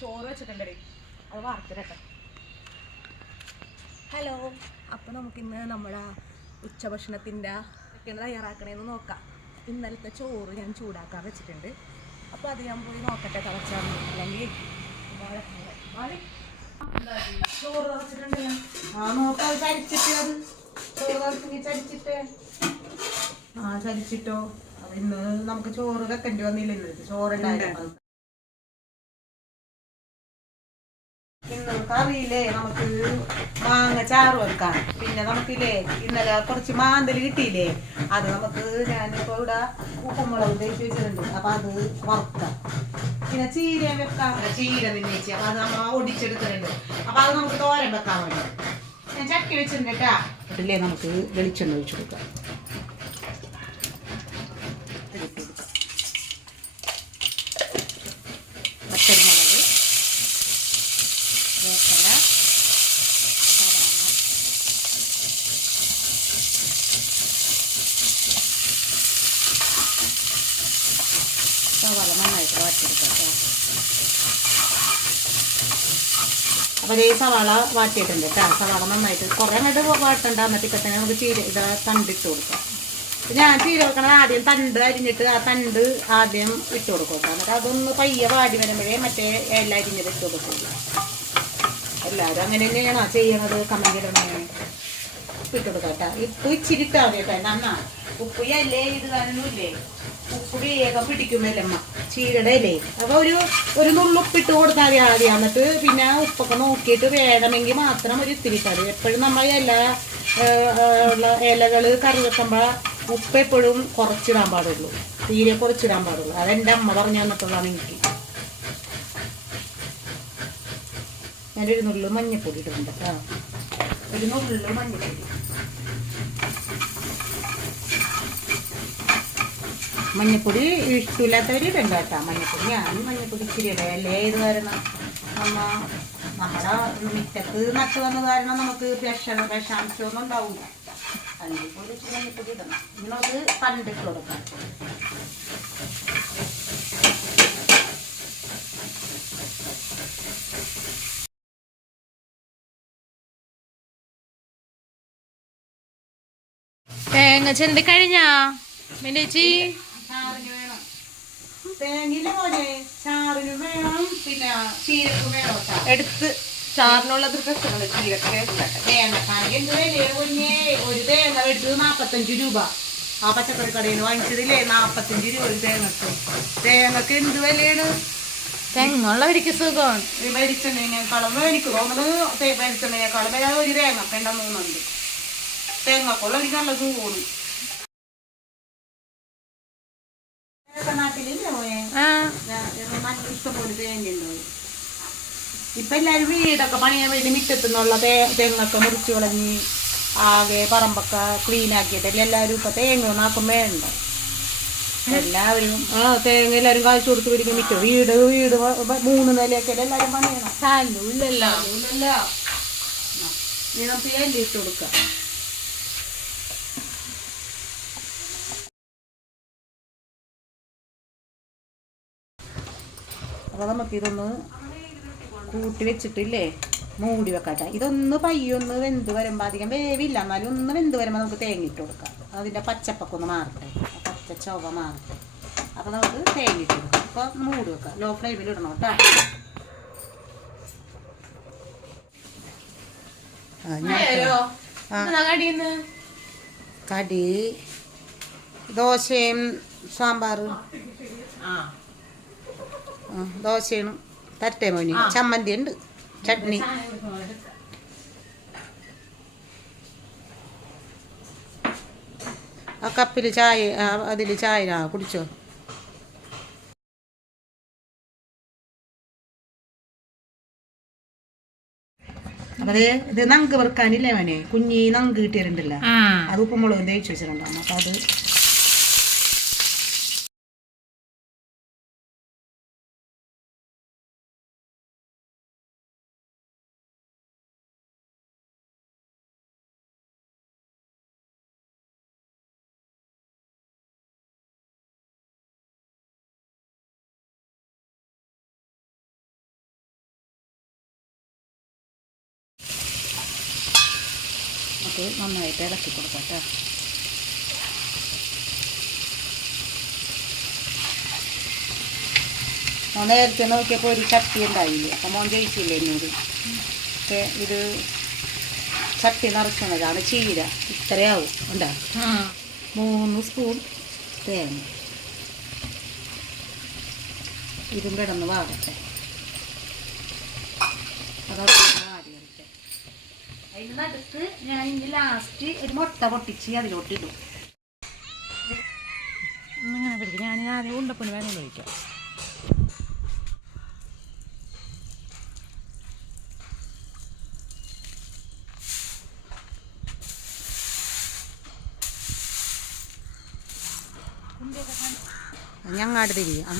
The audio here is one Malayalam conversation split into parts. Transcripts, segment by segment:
ചോറ് വെച്ചിട്ടുണ്ടേ അത് വാർത്തരട്ടെ ഹലോ അപ്പോൾ നമുക്കിന്ന് നമ്മുടെ ഉച്ചഭക്ഷണത്തിന്റെ ഭക്ഷണത്തിന്റെ തയ്യാറാക്കണേന്ന് നോക്കാം. ഇന്നലത്തെ ചോറ് ഞാൻ ചൂടാക്കാൻ വെച്ചിട്ടുണ്ട്. അപ്പോൾ അത് ഞാൻ പോയി നോക്കട്ടെ തിളച്ചാൽ അല്ലെങ്കിൽ ചോറ് തിളച്ചിട്ടുണ്ട്. ആ നോക്കാം ചരിച്ചിട്ട് അത് ചോറ് തിളച്ചെങ്കിൽ ചരിച്ചിട്ട്. ആ ചരിച്ചിട്ടോ? അപ്പൊ ഇന്ന് നമുക്ക് ചോറ് വെക്കേണ്ടി വന്നില്ല ഇന്നത്തെ ചോറുണ്ടായിരുന്നു. ഇന്ന് കറിയില്ലേ നമുക്ക് മാങ്ങ ചാറ് വെക്കാം പിന്നെ നമുക്കില്ലേ ഇന്നലെ കുറച്ച് മാന്തൽ കിട്ടിയില്ലേ? അത് നമുക്ക് ഞാനിപ്പോ ഇവിടെ ഉപ്പുമുളക് തേച്ച് വെച്ചിട്ടുണ്ട്. അപ്പൊ അത് വറുക്കാം. പിന്നെ ചീര വെക്കാം. ചീര നിന്നേച്ചി അപ്പൊ അത് നമ്മ ഒടിച്ചെടുക്കുന്നുണ്ട് അപ്പൊ അത് നമുക്ക് തോരൻ വെക്കാൻ വേണ്ടി. ഞാൻ ചക്കി വെച്ചിട്ടുണ്ട് കേട്ടാ. നമുക്ക് വെളിച്ചെണ്ണ ഒഴിച്ചു കൊടുക്കാം ഇതിട്ട് കൊടുക്കാം പച്ചമുളക് വേപ്പില സവാള സവാള നന്നായിട്ട് വാട്ടിയെടുക്കാം കേട്ടോ അപ്പോൾ ഈ സവാള വാട്ടിയിട്ടുണ്ട് കേട്ടോ സവാള നന്നായിട്ട് കുറേ അങ്ങോട്ട് വാട്ടണ്ട. എന്നിട്ട് ഇപ്പം തന്നെ നമുക്ക് ചീര ഇത് തണ്ടിട്ട് കൊടുക്കാം. ഞാൻ ചീര വെക്കണത് ആദ്യം തണ്ട് അരിഞ്ഞിട്ട് ആ തണ്ട് ആദ്യം ഇട്ട് കൊടുക്കും കേട്ടോ എന്നിട്ട് അതൊന്ന് പയ്യെ വാടി വരുമ്പോഴേ മറ്റേ ഇല അരിഞ്ഞത് ഇട്ട് കൊടുക്കില്ല എല്ലാവരും അങ്ങനെ തന്നെയാണോ ചെയ്യണത്? ഉപ്പ് ഇട്ട് കൊടുക്കാം കേട്ടോ ഇപ്പം ഇച്ചിരി ഇട്ടാൽ മതി കേട്ടോ നന്നാ ഉപ്പ് ഈ അല്ലേ ഇത് കാണുന്നില്ലേ? ഉപ്പുടി വേഗം പിടിക്കുമല്ലമ്മ ചീരയുടെ ഇലേ അപ്പൊ ഒരു ഒരു നുള്ളുപ്പിട്ട് കൊടുത്താൽ മതി ആദ്യം. എന്നിട്ട് പിന്നെ ഉപ്പൊക്കെ നോക്കിയിട്ട് വേണമെങ്കിൽ മാത്രം ഒരു ഇത്തിരി കറി എപ്പോഴും നമ്മൾ എല്ലാ ഉള്ള ഇലകൾ കറി വെക്കുമ്പോൾ ഉപ്പ് എപ്പോഴും കുറച്ചിടാൻ പാടുള്ളൂ. തീരെ കുറച്ചിടാൻ പാടുള്ളൂ. അതെന്റെ അമ്മ പറഞ്ഞു തന്നിട്ടുള്ളതാണ് എനിക്ക്. ഞാനൊരു നുള്ളു മഞ്ഞപ്പൊടി ഇടുന്നുണ്ട് ആ. ഒരു നുള്ളു മഞ്ഞപ്പൊടി. മഞ്ഞപ്പൊടി ഇഷ്ടമില്ലാത്തവർ ഇടണ്ട കേട്ടോ. മഞ്ഞപ്പൊടി ഞാൻ മഞ്ഞപ്പൊടി ഇച്ചിരി ഇടയല്ലേ ഇത് കാരണം? നമ്മ നമ്മുടെ മിറ്റത്ത് നട്ട് വന്ന കാരണം നമുക്ക് വിഷ വിഷാംശമൊന്നും ഉണ്ടാവില്ല പോലും ഇച്ചിരി മഞ്ഞപ്പൊടി ഇടണം. നമുക്ക് കണ്ടിട്ട് കൊടുക്കാം തേങ്ങ ചെന്തി കഴിഞ്ഞാ മിനിച്ചി? തേങ്ങയിൽ പോലെ ചാറിന് വേണം പിന്നെ ചീരക്ക് വേണം എടുത്ത് ചാറിനുള്ളത് പ്രശ്നങ്ങൾ ചീരക്കെ തേങ്ങക്കാണെങ്കിൽ എന്ത് വിലയാണ് കുഞ്ഞേ ഒരു തേങ്ങ എടുത്തത് നാപ്പത്തഞ്ച് രൂപ. ആ പച്ചക്കറി കടയിൽ നിന്ന് വാങ്ങിച്ചതില്ലേ? നാപ്പത്തഞ്ച് രൂപ ഒരു തേങ്ങക്ക് തേങ്ങക്ക് എന്ത് വിലയാണ്? തെങ്ങുള്ളവർക്ക് സുഖം ഈ വെളിച്ചെണ്ണേക്കാളും എനിക്ക് തോന്നുന്നത് വെളിച്ചെണ്ണേക്കാളും വില ഒരു തേങ്ങക്ക് എണ്ണ മൂന്നുണ്ട് തേങ്ങക്കുള്ള എനിക്ക് നല്ല സുഖമാണ്. ഇഷ്ടംപോലെ ഇപ്പൊ എല്ലാരും വീടൊക്കെ പണിയാൻ വേണ്ടി മുറ്റത്തുനിന്നുള്ള തേ തെങ്ങൊക്കെ മുറിച്ചു കളഞ്ഞ് ആകെ പറമ്പൊക്കെ ക്ലീൻ ആക്കിയിട്ടല്ലേ എല്ലാവരും ഇപ്പൊ തേങ്ങ ഒന്നാക്കും വേണ്ട? എല്ലാവരും ആ തേങ്ങ എല്ലാരും കാഴ്ച കൊടുത്ത് പിടിക്കും. മിറ്റ വീട് വീട് മൂന്ന് നിലയൊക്കെ എല്ലാരും പണിയണം? ഇല്ലല്ലോ ഇല്ലല്ലോ നീ നമുക്ക് എല്ലാം ഇട്ട് കൊടുക്കാം. അപ്പോൾ നമുക്ക് ഇതൊന്ന് കൂട്ടി വെച്ചിട്ടില്ലേ? മൂടി വെക്കാട്ടെ. ഇതൊന്ന് പയ്യൊന്ന് വെന്ത് വരുമ്പോൾ അധികം വേവില്ല. എന്നാലും ഒന്ന് വെന്ത് വരുമ്പോൾ നമുക്ക് തേങ്ങിട്ട് കൊടുക്കാം. അതിന്റെ പച്ചപ്പൊക്കെ ഒന്ന് മാറട്ടെ. പച്ച ചുവ മാറട്ടെ. അപ്പോൾ നമുക്ക് തേങ്ങിട്ട് കൊടുക്കാം. അപ്പോൾ മൂടി വെക്കാം. ലോ ഫ്ലെയിമിൽ ഇടണം കേട്ടോ. കടി ദോശയും സാമ്പാർ ദോശയും തരട്ടെ മോനി. ചമ്മന്തി ഉണ്ട് ചട്നി. ആ കപ്പിൽ ചായ അതിൽ ചായ കുടിച്ചോ? അപ്പൊ ഇത് നങ്ക് വെറുക്കാനില്ലേ മോനെ? കുഞ്ഞി നങ്ക് കിട്ടിയിട്ടുണ്ടല്ലോ അത് ഉപ്പുമുളകും തേച്ച് വെച്ചിട്ടുണ്ടാവും അപ്പൊ അത് നമുക്ക് നന്നായിട്ട് ഇളക്കി കൊടുക്കാം കേട്ടോ. മോൻ നേരത്തെ നോക്കിയപ്പോൾ ഒരു ചട്ടി ഉണ്ടായില്ല? അപ്പം മോൻ ചോദിച്ചില്ലേ എന്നോട്? പക്ഷേ ഇത് ചട്ടി നിറച്ചതാണ് ചീര. ഇത്രയാവും ഉണ്ടാ മൂന്ന് സ്പൂൺ തേങ്ങ. ഇതും കിടന്ന് വാടട്ടെ. അതൊക്കെ അതിന് നടുക്ക് ഞാൻ ഇനി ലാസ്റ്റ് ഒരു മുട്ട പൊട്ടിച്ച് അതിലോട്ട് ഇടും ഇങ്ങനെ പിടിക്കും. ഞാൻ ആദ്യം ഉണ്ടപ്പന് വേണം കഴിക്കാം ഞങ്ങാട് തിരിയും. ആ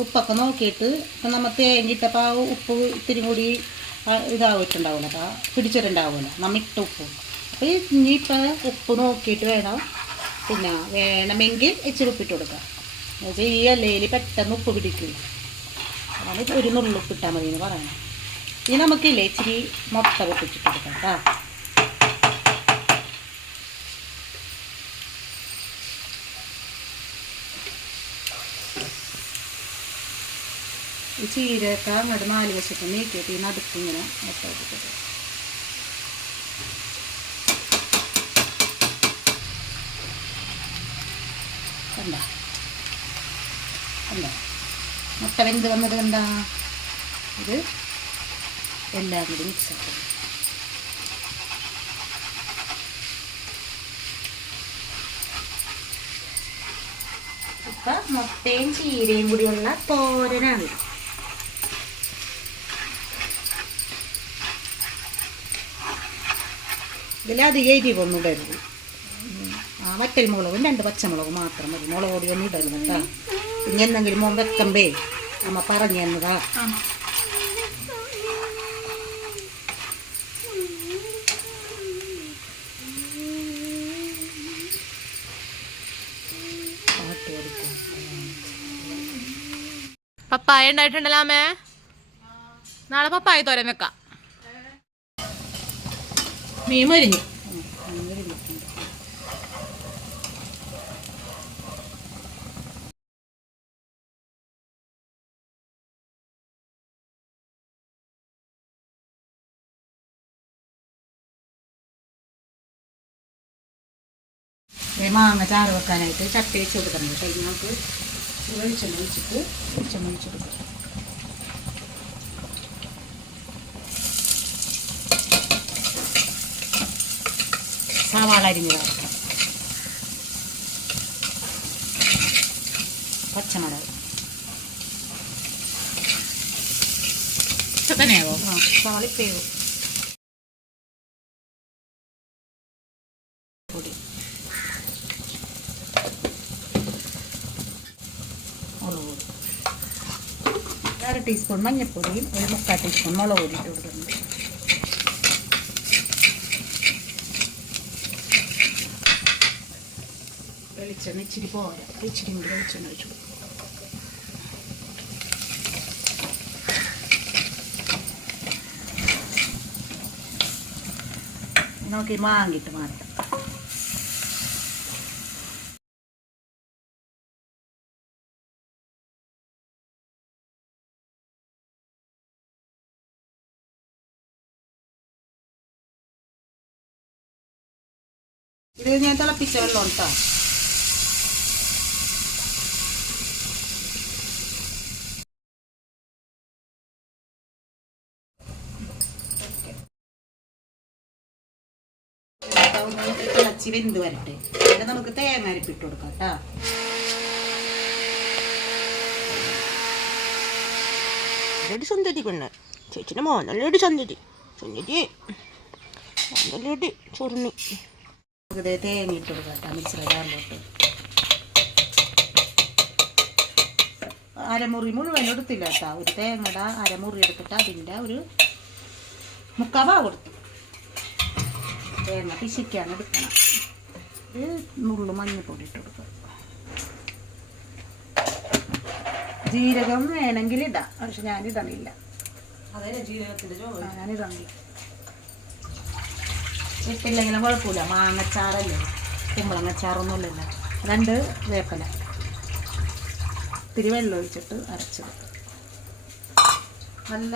ഉപ്പൊക്കെ നോക്കിയിട്ട് ഇപ്പം നമ്മൾ തേങ്ങിയിട്ടപ്പോൾ ആ ഉപ്പ് ഇത്തിരി കൂടി ഇതാവിട്ടുണ്ടാവില്ല അപ്പോൾ പിടിച്ചിട്ടുണ്ടാവില്ല നമ്മൾ ഇട്ട ഉപ്പ്. അപ്പോൾ ഇനിയിപ്പോൾ ഉപ്പ് നോക്കിയിട്ട് വേണം. പിന്നെ വേണമെങ്കിൽ ഇച്ചിരി ഉപ്പിട്ട് കൊടുക്കാം എന്നുവെച്ചാൽ ഈ അല്ലയിൽ പെട്ടെന്ന് ഉപ്പ് പിടിക്കില്ല അതാണ് ഒരു നുള്ളുപ്പിട്ടാൽ മതി എന്ന് പറയണം ഇനി നമുക്കില്ലേ ഇച്ചിരി മുട്ട പൊട്ടിച്ചിട്ട് കൊടുക്കാം കേട്ടോ. ഈ ചീരയൊക്കെ അങ്ങോട്ട് നാല് വശത്ത് നീക്കിയിട്ട് ഈ നടുക്ക് ഇങ്ങനെ മുട്ട കണ്ട? കണ്ട? മുട്ട വെന്ത് വന്നത് എന്താ ഇത് എല്ലാം കൂടി മിക്സ് ആക്കും. ഇപ്പം മുട്ടയും ചീരയും കൂടിയുള്ള തോരനാണ്. ഇത്. അത് എരിവൊന്നും ഇടരുത് ആ വറ്റൽ മുളകും രണ്ട് പച്ചമുളകും മാത്രം മതി. മുളക് പൊടിയൊന്നും ഇടരുത് കേട്ടോ. പിന്നെ എന്തെങ്കിലും മോൻ വെക്കമ്പേ അമ്മ പറഞ്ഞു തന്നതാ. പപ്പായ ഉണ്ടായിട്ടുണ്ടല്ലോ അമ്മേ. നാളെ പപ്പായ തോരൻ വെക്കാം. മീൻ മരിഞ്ഞു. മാങ്ങ ചാറ് വെക്കാനായിട്ട് ചട്ടി വെച്ച് കൊടുക്കണം. കേട്ടോ നമുക്ക് വെളിച്ചെണ്ണ ഒഴിച്ചിട്ട് വെളിച്ചെണ്ണ ഒഴിച്ച് കൊടുക്കാം. സവാള അരിഞ്ഞ് ചേർക്കാം പച്ചമുളക്. തന്നെയാവോ ആ പൊടി. മുളക് പൊടി. അര ടീസ്പൂൺ മഞ്ഞൾപ്പൊടിയും ഒരു മുക്കാൽ ടീസ്പൂൺ മുളക് പൊടി ഇട്ട് കൊടുക്കുന്നുണ്ട് വെളിച്ചെണ്ണ ഇച്ചിരി പോരാ. ഇച്ചിരി കൂടെ വെളിച്ചെണ്ണ വെച്ചു നമുക്ക് ഈ മാങ്ങിയിട്ട് മാറ്റാം. ഇത് ഞാൻ തിളപ്പിച്ച വെള്ളം കേട്ടോ ഒന്ന് തിളച്ച് വെന്ത് വരട്ടെ. എന്നിട്ട് നമുക്ക് തേങ്ങ അരിപ്പിട്ട് കൊടുക്കാം കേട്ടോ. നല്ലൊരു സുന്ദരി പെണ്ണ്. ചേച്ചിന്റെ മോൻ നല്ലൊരു സുന്ദരി സുന്ദരി നല്ലൊരു ചൊറിഞ്ഞു നമുക്ക് തേങ്ങ ഇട്ട് കൊടുക്കാം മിക്സിയുടെ ജാറിലോട്ട് അരമുറി മുഴുവൻ എടുത്തില്ല കേട്ടോ. ഒരു തേങ്ങയുടെ അരമുറി എടുത്തിട്ട് അതിന്റെ ഒരു മുക്കാഭാ കൊടുത്തു തേങ്ങ പിശിക്കാൻ എടുക്കണം. ഒരു നുള്ളു മഞ്ഞൾപ്പൊടി ഇട്ട് കൊടുക്കുക ജീരകം വേണമെങ്കിൽ ഇടാം പക്ഷെ ഞാൻ ഇടണില്ല. ഇട്ടില്ലെങ്കിലും കുഴപ്പമില്ല. മാങ്ങച്ചാറല്ലേ? കുമ്പളങ്ങച്ചാറൊന്നുമില്ലല്ലോ. രണ്ട് വേപ്പല. ഇത്തിരി വെള്ളം ഒഴിച്ചിട്ട് അരച്ചെടുക്കുക നല്ല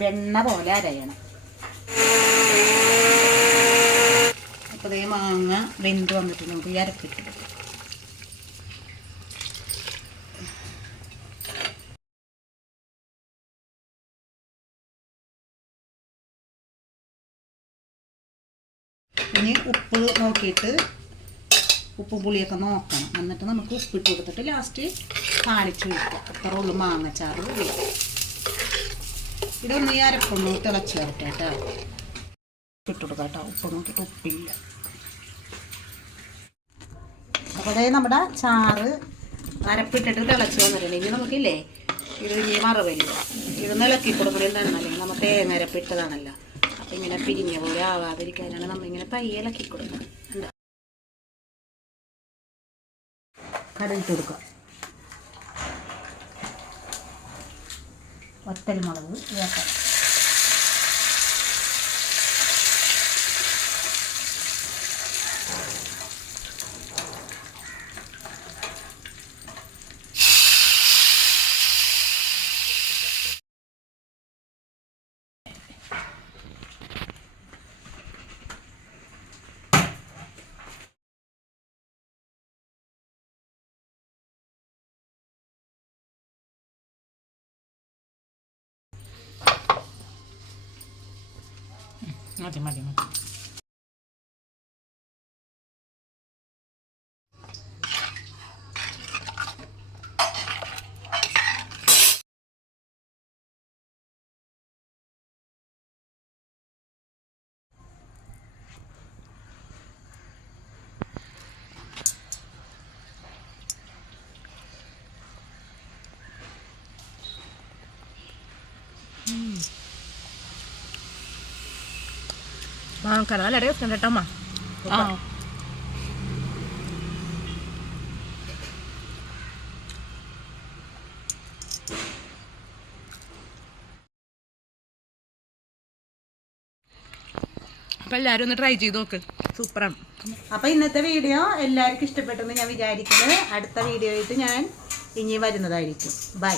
വെണ്ണ പോലെ അരയണം. അപ്പോൾ മാങ്ങ വെന്ത് വന്നിട്ട് നമുക്ക് ഈ അരപ്പിട്ട്. ഇനി ഉപ്പ് നോക്കിയിട്ട് ഉപ്പും പുളിയൊക്കെ നോക്കണം. എന്നിട്ട് നമുക്ക് ഉപ്പിട്ട് കൊടുത്തിട്ട് ലാസ്റ്റ് താളിച്ച് വയ്ക്കുക അത്ര ഉള്ളു മാങ്ങച്ചാറ് ഇതൊന്ന് ഈ അരപ്പൊന്ന് തിളച്ച് വരട്ടെ കേട്ടോ. ഇട്ട് കൊടുക്കാം കേട്ടോ. ഉപ്പ് നോക്കിയിട്ട് ഉപ്പില്ല. അപ്പോൾ അതായത് നമ്മുടെ ചാറ് അരപ്പിട്ടിട്ട് തിളച്ച് ഇനി നമുക്കില്ലേ ഇത് ഇനി മറവില്ല ഇത് നിലക്കി കൊടുക്കണമെന്ന് എന്താണെന്നല്ലേ നമ്മൾ തേങ്ങ അരപ്പിട്ടതാണല്ലോ. അപ്പം ഇങ്ങനെ പിരിഞ്ഞ പോലെ ആവാതിരിക്കാനാണ് നമ്മളിങ്ങനെ പയ്യെ ഇളക്കി കൊടുക്കുന്നത് കടലിട്ട് കൊടുക്കുക. വത്തൽ മുളക് വേക്കാം മതി മതി മതി മാങ്ങ നല്ല ടേസ്റ്റ് അമ്മ. ആ. അപ്പം എല്ലാവരും ഒന്ന് ട്രൈ ചെയ്ത് നോക്ക്. സൂപ്പറാണ്. അപ്പോൾ ഇന്നത്തെ വീഡിയോ എല്ലാവർക്കും ഇഷ്ടപ്പെട്ടെന്ന് ഞാൻ വിചാരിക്കുന്നത് അടുത്ത വീഡിയോ ആയിട്ട് ഞാൻ ഇനി വരുന്നതായിരിക്കും. ബൈ